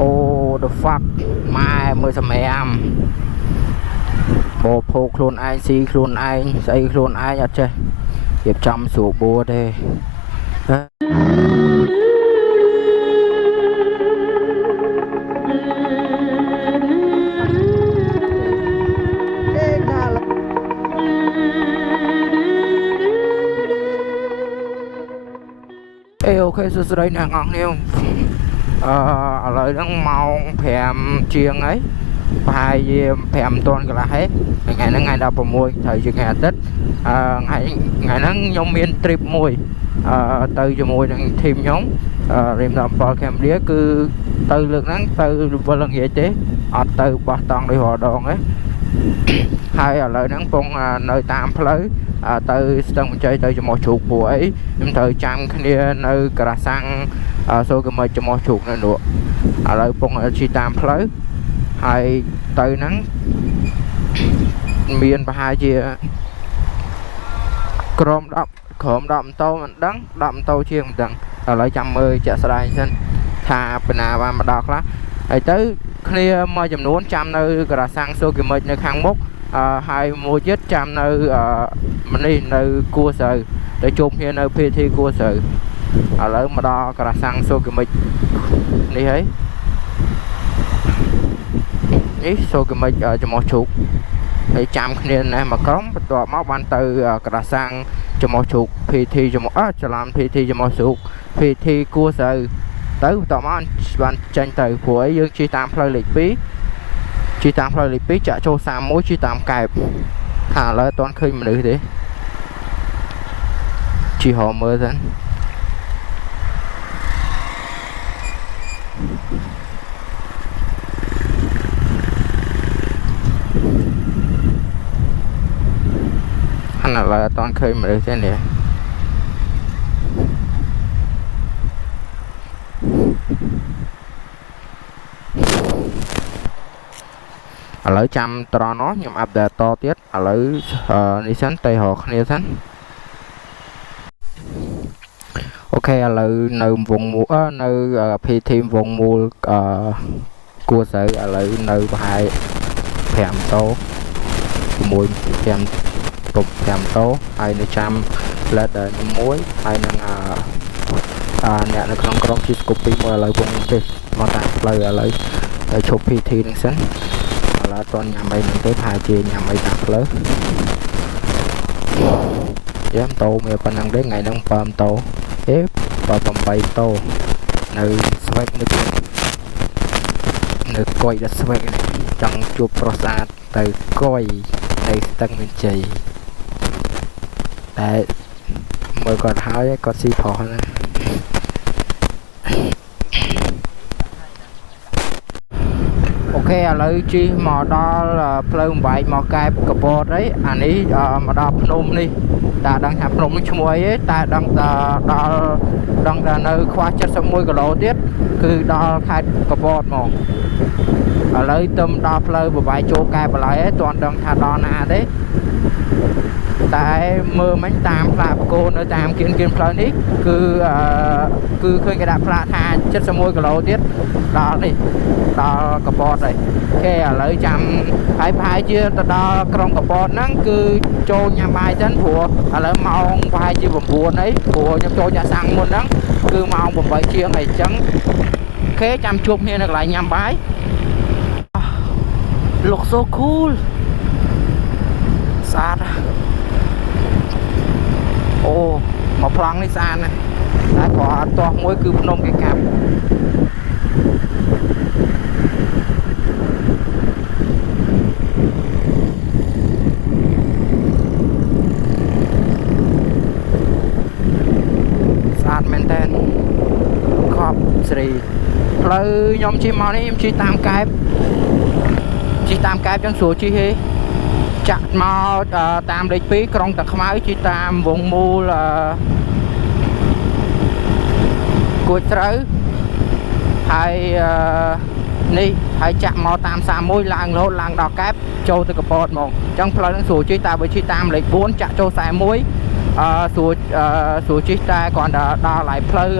អូ the fuck ម៉ែមើលសម្រាមបោភោខ្លួនឯងស៊ីខ្លួនឯងស្អីខ្លួនឯងអត់ចេះរៀបចំស្រួលបួទេអូខេសួស្តីអ្នកនរគ្នាឥឡូវហ្នឹងម៉ោង5ជាងហើយប្រហែលជា5មិនទាន់កន្លះហេថ្ងៃហ្នឹងថ្ងៃ16ត្រូវជាថ្ងៃអាទិត្យថ្ងៃហ្នឹងខ្ញុំមាន trip មួយទៅជាមួយនឹងធីមខ្ញុំរៀមដល់7 Cambodia គឺទៅលើកហ្នឹងទៅវិលល្ងាចទេអត់ទៅបោះតង់ដោយរដងទេហើយឥឡូវហ្នឹងពងនៅតាមផ្លូវទៅស្ទឹងបញ្ជ័យទៅចំោះជ្រូកព្រោះអីខ្ញុំត្រូវចាំគ្នានៅក្រាសាំងសូកមិចចំោះជ្រូកនៅនោះឥឡូវពងជិះតាមផ្លូវហើយទៅហ្នឹងមានប្រហែលជាក្រម10ម៉ូតូមិនដឹង10ម៉ូតូជាងមិនដឹងឥឡូវចាំមើលជាក់ស្ដែងសិនថាបណ្ណាបានមកដល់ខ្លះហើយទៅគ្នាមួយចំនួនចាំនៅក្រាសាំងសូកមិចនៅខាងមុខហើយមួយទៀតចាំនៅនេះនៅគួរស្រូវទៅជួបគ្នានៅភេទគួរស្រូវឥឡូវមកដល់ក្រាសាំងសូកមិចនេះហើយនេះសូកមិចចំោះជ្រូកហើយចាំគ្នាណែមកក្រុមបន្ទាប់មកបានទៅក្រាសាំងចំោះជ្រូកភេទចំោះច្រឡំភេទចំោះជ្រូកភេទគួរស្រូវទៅបន្ទាប់មកបានចេញទៅព្រោះអីយើងជិះតាមផ្លូវលេខ2ជិះតាមផ្លូវលេខ2ចាក់ចូល31ជិះតាមកែបថាឥឡូវអត់ទាន់ឃើញមនុស្សទេជិះហមមើលសិនឥឡូវអត់ទាន់ឃើញមនុស្សទេនេះឥឡូវចាំត្រង់នោះខ្ញុំអាប់ដេតតទៀតឥឡូវនេះសិនទៅរកគ្នាសិនអូខេឥឡូវនៅវងមូលនៅភីធីមវងមូលគួរស្រូវឥឡូវនៅប្រហែល5ម៉ូតូជាមួយ5ម៉ូតូហើយនៅចាំលេតមួយហើយនឹងអ្នកនៅក្នុងក្រុមជិះស្គូពីមើលឥឡូវវងទេមកតាមផ្លូវឥឡូវទៅឈប់ភីធីនឹងសិនអត់ទាន់ញ៉ាំអីនឹងទេថាជាញ៉ាំអីតាមផ្លូវយ៉ាម៉ូតូមានប៉ុណ្ណឹងទេថ្ងៃហ្នឹង7ម៉ូតូ8ម៉ូតូនៅស្វែកនៅកុយដល់ស្វែកចង់ជួបប្រុសស្អាតទៅកុយនៅស្ទឹងមានជ័យតែមើលគាត់ហើយគាត់ស៊ីប្រុសណាអូខេឥឡូវជិះមកដល់ផ្លូវបំបែកមកកែបកពតអីអានេះមកដល់ភ្នំនេះតែដឹងថាភ្នំនេះឈ្មោះអីទេតែដឹងថានៅខ្វះ71គីឡូទៀតគឺដល់ខេត្តកពតមកឥឡូវទៅដល់ផ្លូវបំបែកចូលកែបបន្លែឯងទាន់ដឹងថាដល់ណាទេតែមើលមិញតាមផ្លាកបកូននៅតាមគៀនផ្លូវនេះគឺឃើញគេដាក់ផ្លាកថា71គីឡូទៀតដល់នេះដល់កពតហើយគេឥឡូវចាំហើយប្រហែលជាទៅដល់ក្រុងកពតហ្នឹងគឺចូលញ៉ាំបាយសិនព្រោះឥឡូវម៉ោងប្រហែលជា9អីព្រោះខ្ញុំចូលចាក់សាំងមុនហ្នឹងគឺម៉ោង8ជាងអីចឹងគេចាំជួបគ្នានៅកន្លែងញ៉ាំបាយ look so cool ស្អាតអូមកប្លង់នេះស្អាតណាស់តែក៏អត់ទាស់មួយគឺភ្នំគេកាប់ស្អាតមែនតើខប់ស្រីផ្លូវខ្ញុំជិះមកនេះខ្ញុំជិះតាមកែបចឹងស្រួលជិះហេចាក់មកតាមលេខ2ក្រុងតាខ្មៅជិះតាមវងមូលគួចស្រូវហើយនេះហើយចាក់មកតាម31ឡើងរហូតឡើងដល់កែបចូលទៅកពតមកអញ្ចឹងផ្លូវនឹងស្រួលជិះតែបើជិះតាមលេខ4ចាក់ចូល41ស្រួលជិះតែគ្រាន់តែដល់ហើយផ្លូវ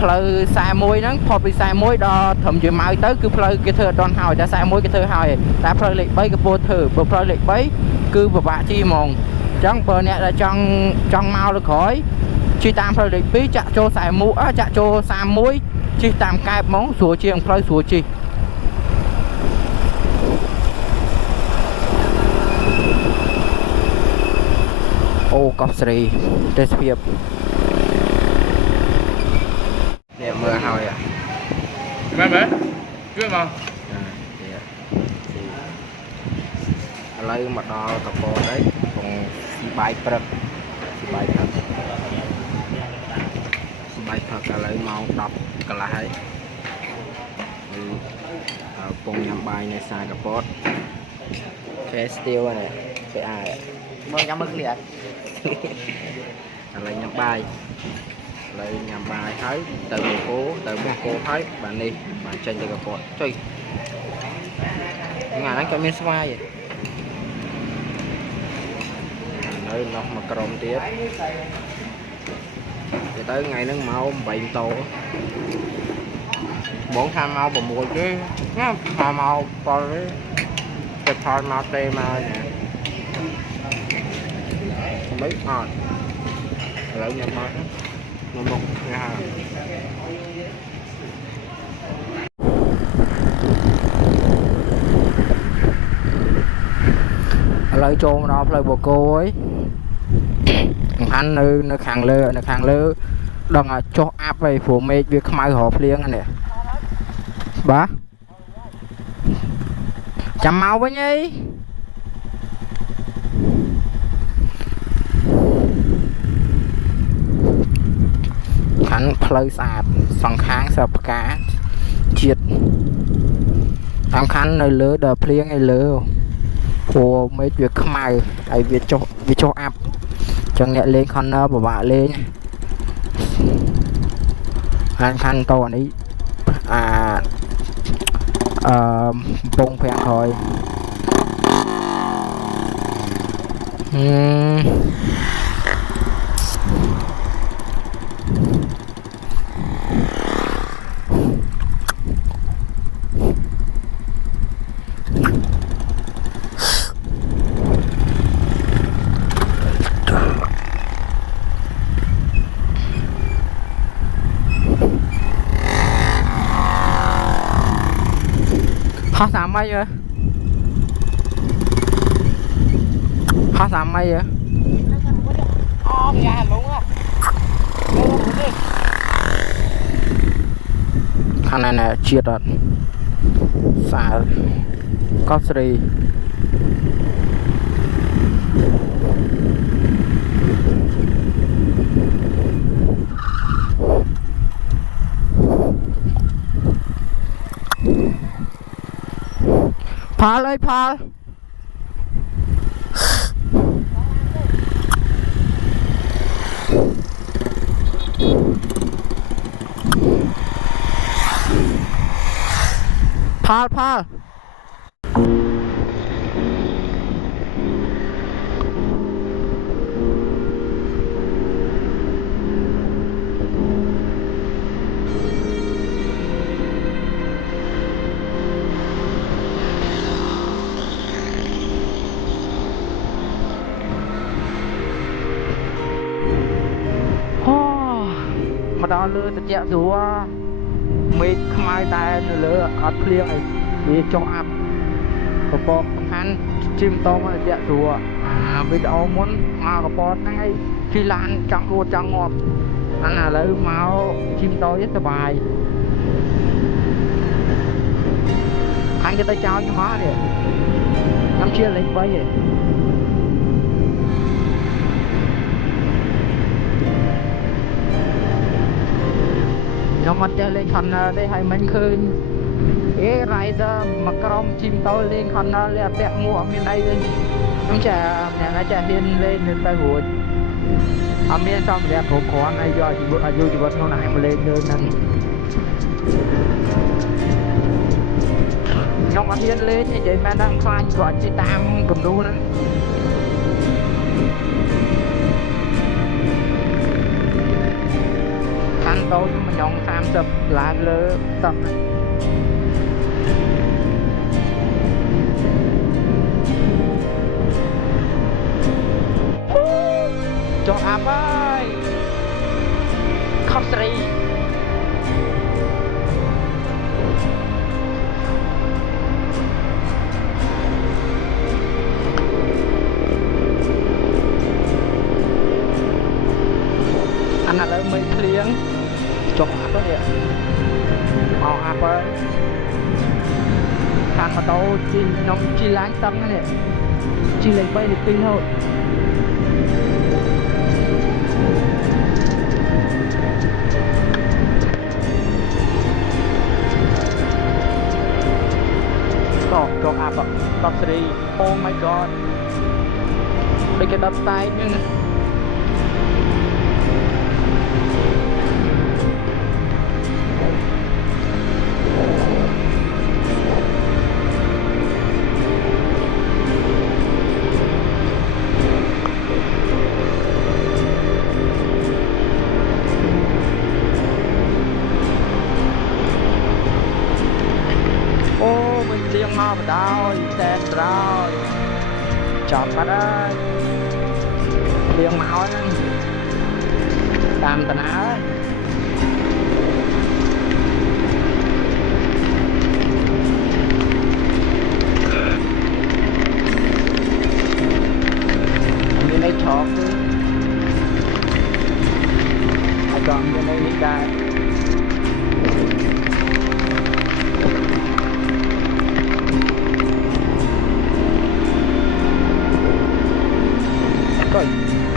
ផ្លូវ41ហ្នឹងផុតពី41ដល់ត្រឹមជាម៉ៅទៅគឺផ្លូវគេធ្វើអត់ទាន់ហើយតែ41គេធ្វើហើយតែផ្លូវលេខ3គេពោលធ្វើបើផ្លូវលេខ3គឺពិបាកជីហ្មងអញ្ចឹងបើអ្នកដែលចង់មកលើក្រោយជិះតាមផ្លូវលេខ2ចាក់ចូល41ចាក់ចូល31ជិះតាមកែបហ្មងស្រួលជាងផ្លូវស្រួលជិះអូកោះសេរីទេសភាពនេះមើលហើយមែនមែនគឺមកឥឡូវមកដល់កពតហើយកំពុងស៊ីបាយព្រឹកស៊ីបាយព្រឹកស៊ីបាយព្រឹកឥឡូវម៉ោង10កន្លះហើយកំពុងញ៉ាំបាយនៅសាកពតខេស្ទៀវហ្នឹងគេអាយមើលញ៉ាំមើលឃ្លៀតឥឡូវញ៉ាំបាយហើយទៅបង្គោហើយបាទនេះបានចេញទៅកពតចុយថ្ងៃហ្នឹងក៏មានស្វាយនៅនោះមកក្រុមទៀតទៅថ្ងៃហ្នឹងមក8ម៉ូតូបងថាមក6ទេណាថាមក7ទេតែផលមកទេមកមិនអត់ឥឡូវញ៉ាំមកមុខញ៉ាំឥឡូវចូលមកដល់ផ្លូវបូកគោហើយសំខាន់នៅខាងលើដឹងឲ្យចុះអាប់ហើយព្រោះមេឃវាខ្មៅរហភ្លៀងនេះបាទចាំមកវិញអីខាងផ្លូវស្អាតសងខាងស្រាប់ផ្កាជាតិតាមខាងនៅលើដល់ភ្លៀងឯលើព្រោះមេឃវាខ្មៅហើយវាចុះអាប់ចឹងអ្នកលេង corner ពិបាកលេងខាន់តនេះពង500ហោះ3ម៉ៃហ៎ហោះ3ម៉ៃហ៎អូយ៉ាលងខាងណាជាតិអត់សាលកោះសេរីផលអើយផលមកដល់លើត្រជាក់ស្រួលមេឃខ្មៅតែនៅលើអត់ភ្លៀងអីវាចុះអាប់កពតសំខាន់ជិះម៉ូតូមកត្រជាក់ស្រួលវីដេអូមុនមកកពតហ្នឹងឯងជិះឡានចង់រួតចង់ងាប់ឥឡូវមកជិះម៉ូតូទៅសប្បាយខាងគេទៅចោលខ្ញុំមកនេះខ្ញុំជាលេខ3ឯងខ្ញុំអត់ចេះលេង corner ទេហើយមិញឃើញrider មកក្រុមជិះម៉ូតូលេង corner លេងអត់ពាក់មួកអត់មានអីទេខ្ញុំចេះអ្នកណាចេះហ៊ានលេងទៅរួចអត់មានសម្ភារៈគ្រប់គ្រាន់ហើយយកអាយុជីវិតក្នុងណាមកលេងលើហ្នឹងខ្ញុំអត់ហ៊ានលេងនិយាយមែនថាខ្លាចគាត់ជិះតាមគំនូហ្នឹងខាង tố mà nhông 30 lá lơ tầm cho áp ơi khóc sri anh là mấy kliêng cho áp đó vậy màu áp ơi thằng mà tao chi nông chi láng tâm này chi lên bay được pin thôi cho áp top 3 oh my god đây cái đập tay nhưng riêng mà đau xe rồi chọn bắt ơi riêng máu ấy tam tận áo như đây chọn đi còn như đây đi cài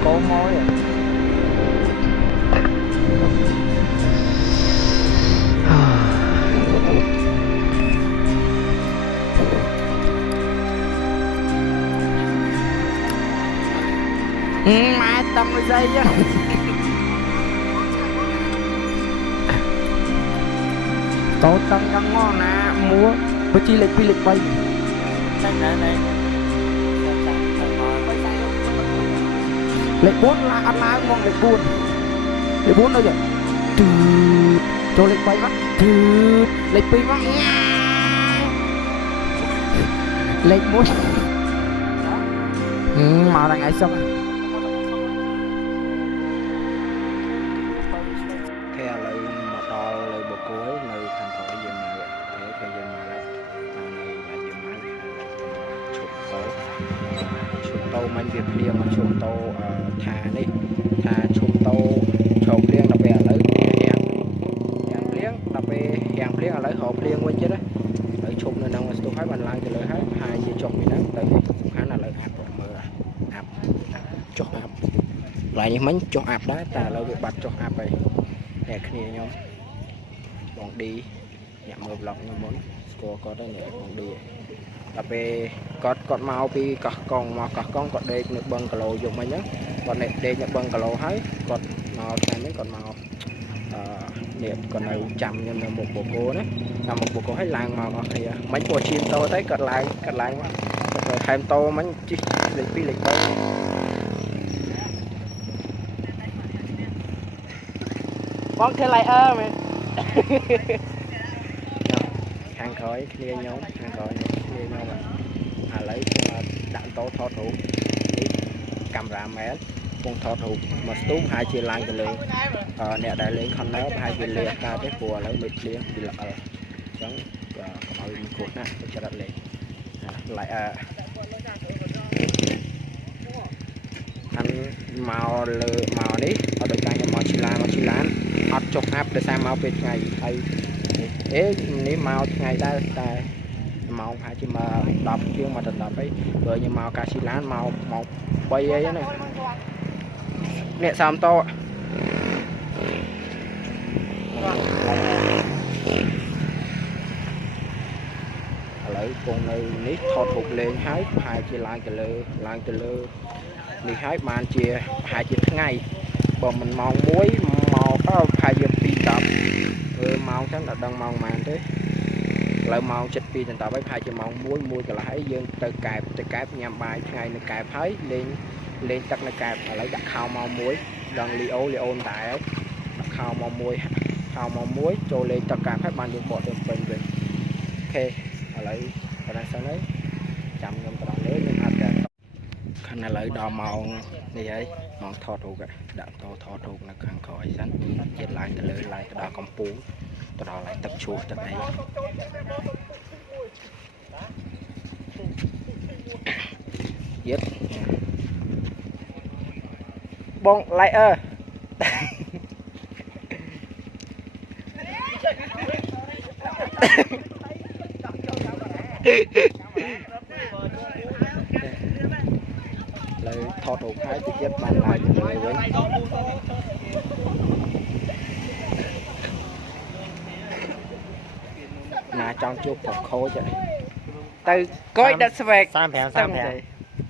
có mối à mai tầm giây á tốt tăng căng ngon nè mua với chi lịch bay này lệch 4 là ăn lá ngon lệch 4 đâu vậy từ cho lệch 7 mắt từ lệch 2 mắt lệch 1 màu là ngày xong cái lời một đo lời bộ cuối lời thành thổi dùm mà thế cái dùm mà này là dùm mà chụp tô mình việc riêng mà chụp tô thà đi thà chụp tô chụp riêng là về lấy hàng riêng là về hàng riêng là lấy hộp riêng quên chứ đấy lấy chụp nên đâu mà tôi thấy bàn lại thì lấy hết hai gì chụp gì đó tại vì khá là lấy áp mở áp cho áp lại những mánh cho áp đó ta lấy việc bắt cho áp này để khi nhau bọn đi nhạc mơ vlog nhau muốn score có đây nữa bọn đi là về con mau pi cắt con mà cắt con còn đây nước băng cà lô dùng mà nhá còn này đây nước băng cà lô thấy còn màu này mấy còn màu đẹp còn này chậm nhưng là một bộ cô đấy là một bộ cô hay làng màu thì mấy bộ chim to thấy cật lại rồi thêm to mấy chi lịch pi lịch bay bóng thế lại mày hàng khói kia nhóm hàng khói kia nhau mà lấy đạn tố thọ thủ camera mé con thọ thủ mà stúp hai chia lang từ lượng nè đại liên không nói hai chia liệt ca cái bùa lấy bịch liên thì là giống màu cột nè cho đặt liền lại anh màu đi ở đây cái màu chi lan ọt chụp áp để xem màu về ngày hay ế nếu màu ngày ta màu hai chỉ mà đọc chuyên mà đọc ấy rồi nhưng màu ca sĩ lán màu một bay ấy này nè sao to lấy con này nít thọt hụt lên hái hai chỉ lang từ lơ đi hái bàn chia hai chỉ ngày bọn mình màu muối màu có hai giờ pi tập màu chắc là đang màu màn thế lại màu chất pi thành tạo với hai chỉ màu muối cả là hãy dương từ cài nhằm bài ngày này cài thấy lên chắc là cài phải lấy đặt khao màu muối đang li ôn tại ấy đặt khao màu muối ao mà muối trôi lên tất cả các bạn dùng bộ được bình về ok ở lại ở đây sau đấy chậm ngâm vào lưới nên ăn được khăn này lấy đò màu như vậy màu thọ thuộc đã thọ thuộc là càng khỏi rắn chết lại từ lưới lại từ đó công phu từ đó lại tập chuột từ này giết bông lại lời thọ đủ hai thì chết bàn lại từ lời với mà trong chuột thật khô vậy từ coi đất về Sam phèn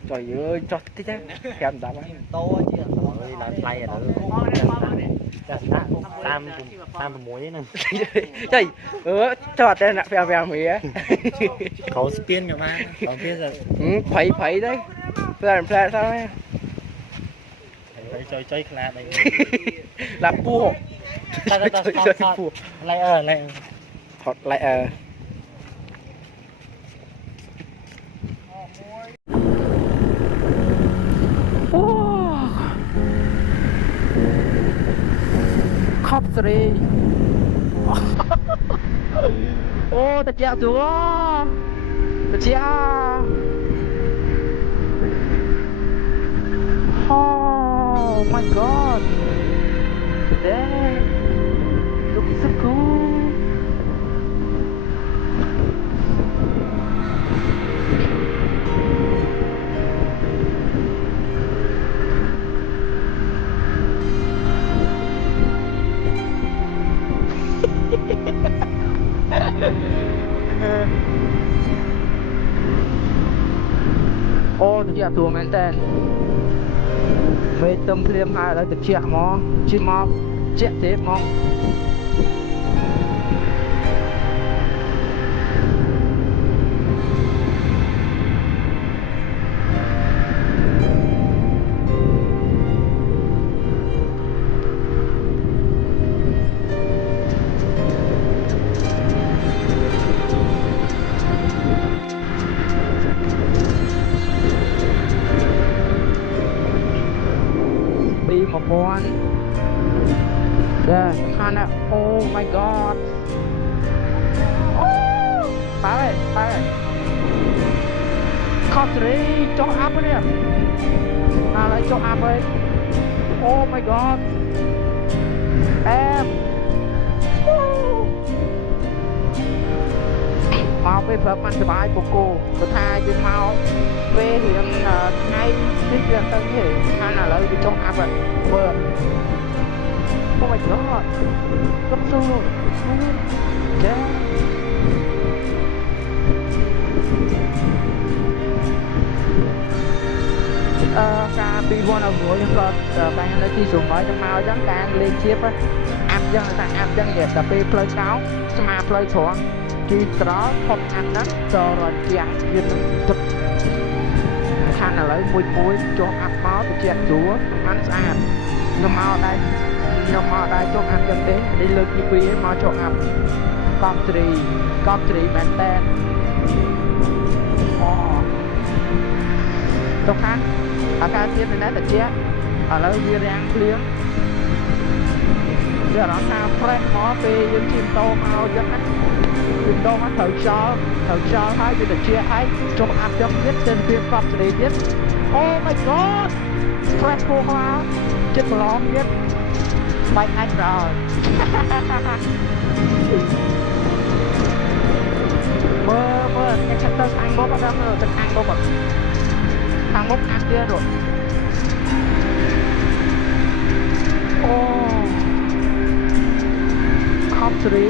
trời ơi cho tí thế phèn giá bán to chứ rồi là tay rồi Sam muối nè trời cho tên là phèn mía khẩu spin cả mà không biết rồi phải đấy phèn sao đấy chơi chơi là đây là pua chơi pua lại hoặc lại khóc rồi ô ta chẹo xuống ta chẹo oh my god that looks so cool ô tôi chẹo xuống men tên về tâm liêm hai là tôi chẹo mò chim mò chẹo thế mò một con yeah kinda oh my god phá đây country cho áp đấy lại cho áp ấy oh my god em mau về phở ăn bài của cô thay cái mau về hiện ngay tiếp chuyện tới thế hay là lấy cái trong áp vậy vợ oh my god cấp số yeahการปีวันเอาหัวยังก็บางในที่สูงน้อยจะมาจังการเล่นเชียบอะอัพยังแต่อัพยังเด็ดแต่ปีเพลย์เช้าสมาเพลย์ถั่วที่ตรอพบอันนั้นจอรเจียงยืนจุดทานอะไรมุยจงอัพม้าไปเจียงจัวอันสะอาดน้ำมาได้จงอัพยังเด้ได้เลิกกี่ปีมาจงอัพกอมตรีแมนแตนตรงนั้นอาการเทียบในนั้นแต่เจี๊ยแล้ววีแรงเลี้ยงเดี๋ยวเราทำแฟร์หมอไปยืนชิมโตมาเอาจังนั้นชิมโตมาthử cho hai vìแต่เจี๊ยให้จงอัพยังbiết trên phimกอมตรีbiết oh my god แฟร์โคมาchết mà lo biết bay anh rồi mơ cái chất tơ anh bố bắt đầu chân anh bố bật thằng bốc ăn kia rồi ô khóc three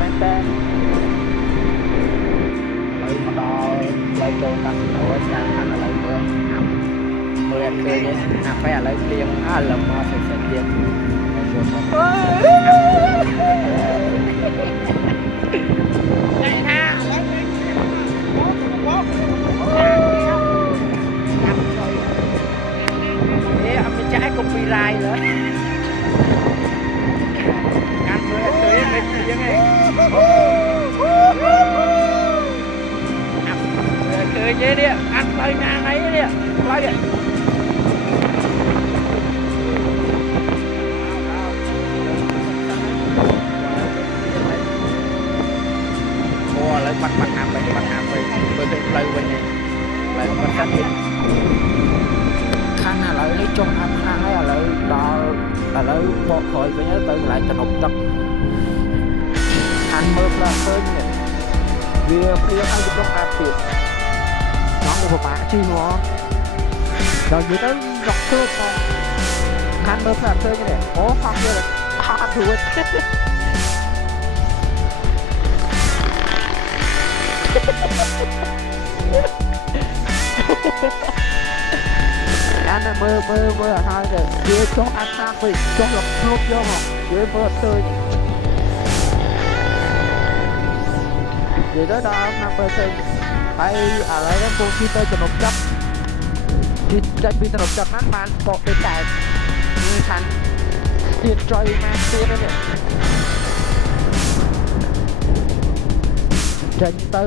men tên lấy mà đo lấy cho tăng nổi sang ăn là lấy mưa ăn cười nhé phải lấy tiền lầm mà phải tiền này ha lấy ពីរ៉ាយលើកាន់មើលឃើញមិនជាងឯងឃើញទេនេះអាត់ផ្លូវណាណៃនេះផ្លូវឥឡូវបាត់ហាប់វិញមើលទៅផ្លូវវិញនេះផ្លូវបាត់សិនទៀតខាងឥឡូវនេះចុះអាប់ខាងហើយឥឡូវដល់ឥឡូវបកក្រោយវិញទៅកន្លែងទំនប់ទឹកខាងមើលផ្លូវឃើញវាព្រាហើយចុះអាប់ទៀតដល់ឧបមាជីមកដល់និយាយទៅរកធ្វើផងខាងមើលផ្លូវឃើញនេះអូហោះវាហោះរួចអានមើលអត់ហើយទៅវាចុះអាខាងវិញចុះលោកយកមកវាមើលអត់ឃើញនិយាយទៅដល់ណាមើលឃើញហើយឥឡូវពូជីទៅចំណុចចាប់ទីចាច់ពីចំណុចចាប់ហ្នឹងបានបកទៅតែខាងទៀតចុយមកទៀតនេះចេញទៅ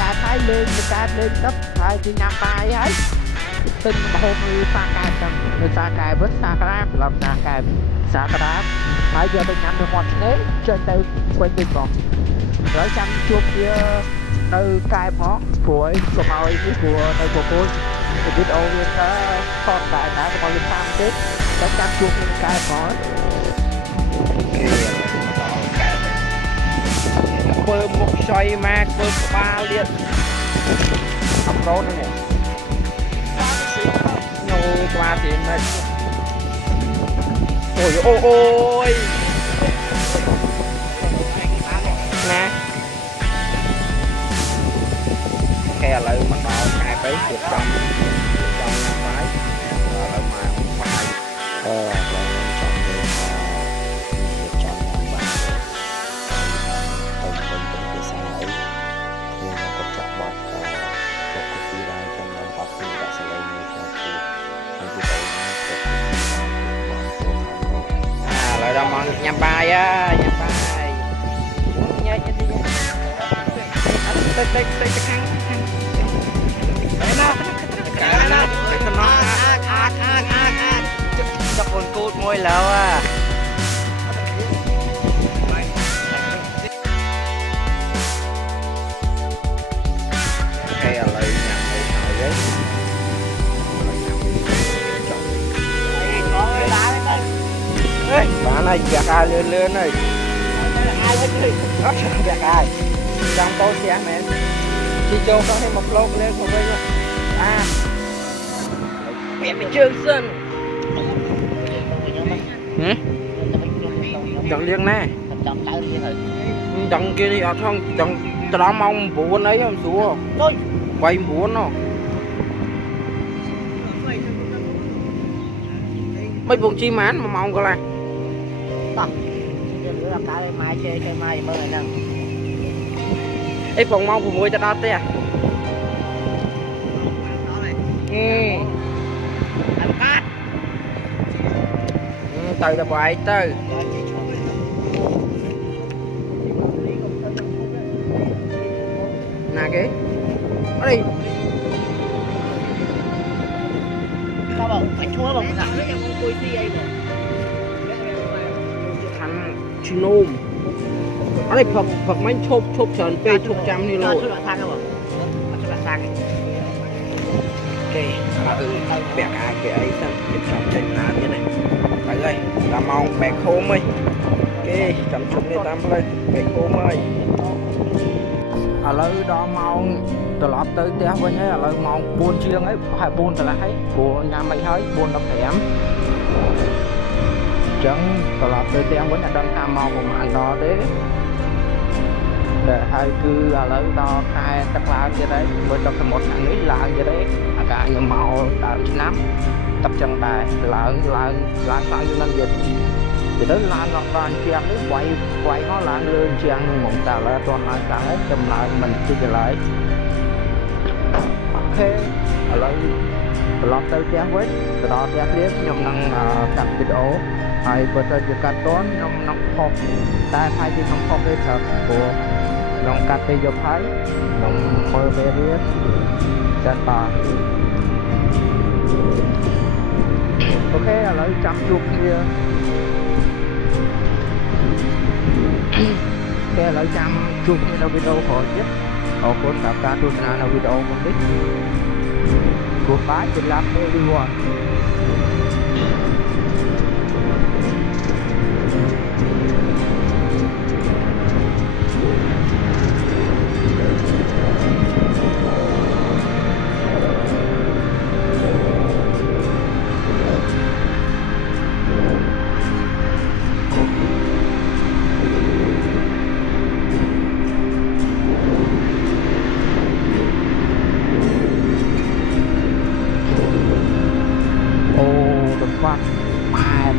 កើតហើយលេងទៅកើតលេងទឹកហើយទីញ៉ាំបាយហើយទិញម្ហូបនៅសាកែបចាំនៅសាកែបវិញសាក្រាបឡំសាកែបសាក្រាបហើយយកទៅញ៉ាំនៅមាត់ឆ្នេរចេញទៅវិញវិញបងហើយចាំជួបវានៅកែបមកព្រោះកុំឲ្យនេះព្រោះនៅពពោលវីដេអូវាថាថតតែកុំឲ្យវាតាមទេតែចាំជួបនឹងកែបមកធ្វើមុខខ្ចីមកធ្វើក្បាលទៀតអត់រត់ទេញ៉ូក្បាលទៀតមិនអូយណាគេឥឡូវមកដល់កែបទៅទៀតចំញ៉ាំបាយឥឡូវមកបាយចំទៅចំញ៉ាំបាយទៅភាសាអីខ្ញុំក៏ចាក់បាត់ទៅពីដែរចាំដល់បាត់ពីដាក់សលេងនេះទៅហើយពីទៅឥឡូវដល់មកញ៉ាំបាយញ៉ាំបាយញ៉ៃទៅទៅខាងណាចាប់បងគូតមួយแล้วអូខេឥឡូវញ៉ាំទៅហើយបានហើយវាកាលឿនហើយអាយទៅអត់វាកាយចង់តោស្ទះមែនជីចូលក៏ឲ្យមកផ្លោកលេងមកវិញពាក់ពីជើងសិនចង់លៀងណែចង់ទៅលៀងហើយចង់គេនេះអត់ថងចង់ត្រង់ម៉ោង9អីមិនស្រួលដូច8 9ណោះមិនបងជីម៉ាន1ម៉ោងកន្លះតោះយើងលើអាកាយម៉ាយជេម៉ាយមើលហ្នឹងអីបងម៉ោង6ទៅដល់ផ្ទះអាកាត់ទៅដល់បាយទៅណាគេអីsaoបងអញឈ្មោះបងណាខ្ញុំអង្គុយទីអីបងខាងឈ្នោមអីផឹកមិនឈប់ច្រើនពេកឈប់ចាំនេះលោឈប់ថាបងឈប់ថាគេពាក់អាយគេអីទៅគេចាំចេញណាទៀតហ្នឹងទៅហើយដល់ម៉ោងបែកហូមហីគេចាំជុំនេះតាមផ្លូវបែកហូមហើយឥឡូវដល់ម៉ោងត្រឡប់ទៅផ្ទះវិញហើយឥឡូវម៉ោង4ជាងហើយហើយ4កន្លះហើយព្រោះញ៉ាំអីហើយ4:15អញ្ចឹងត្រឡប់ទៅផ្ទះវិញអត់ដឹងថាម៉ោងប្រហែលដល់ទេតែហើយគឺឥឡូវដល់ខែទឹកឡើងទៀតហើយមើលទឹកសមុទ្រខាងនេះឡើងទៀតហើយអាកាសខ្ញុំមកដើមឆ្នាំទឹកចឹងដែរឡើងខ្លាំងជាងនឹងទៀតទៅឡើងដល់ជាងនេះវាយមកឡើងលើជាងហ្នឹងហ្មងតែឥឡូវអត់ទាន់ឡើងខ្លាំងទេចំឡើងមិនតិចឡើយអូខេឥឡូវ ត្រឡប់ទៅផ្ទះវិញទៅដល់ផ្ទះព្រាមខ្ញុំនឹងកាត់វីដេអូហើយបើទៅជាកាត់តន់ខ្ញុំនឹងផុសតែហើយជាខ្ញុំផុសទេព្រោះខ្ញុំកាត់ពេលយប់ហើយខ្ញុំមើលពេលរៀនចាត់បាទអូខេឥឡូវចាំជួបគ្នាឥឡូវចាំជួបគ្នានៅវីដេអូក្រោយទៀតអរគុណសម្រាប់ការទស្សនានៅវីដេអូមុននេះ Goodbye, good luck everyone.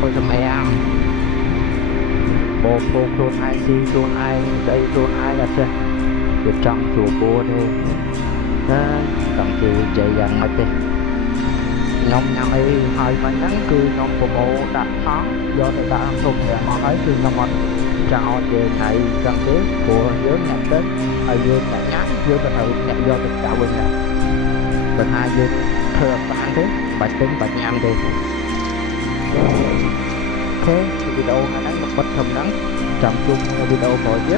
Tôi cho mẹ ăn bố luôn ai si luôn ai đây luôn ai là chơi được trong chùa bố đây đó cầm chữ chạy dần mà đi nhóm nhau ấy hai mà nhắn cứ nhóm của bố đặt khó do người ta ăn thùng thì họ ấy cứ nhóm mình chào về ngày gần tiếp của dưới nhạc đến ở dưới nhạc nhắn dưới bên thử nhạc do tình cả bên này bên hai dưới thừa bạn thế bạch tính bạch nham đi ok video này đánh một bật thầm nắng trong chung video phổ tiếp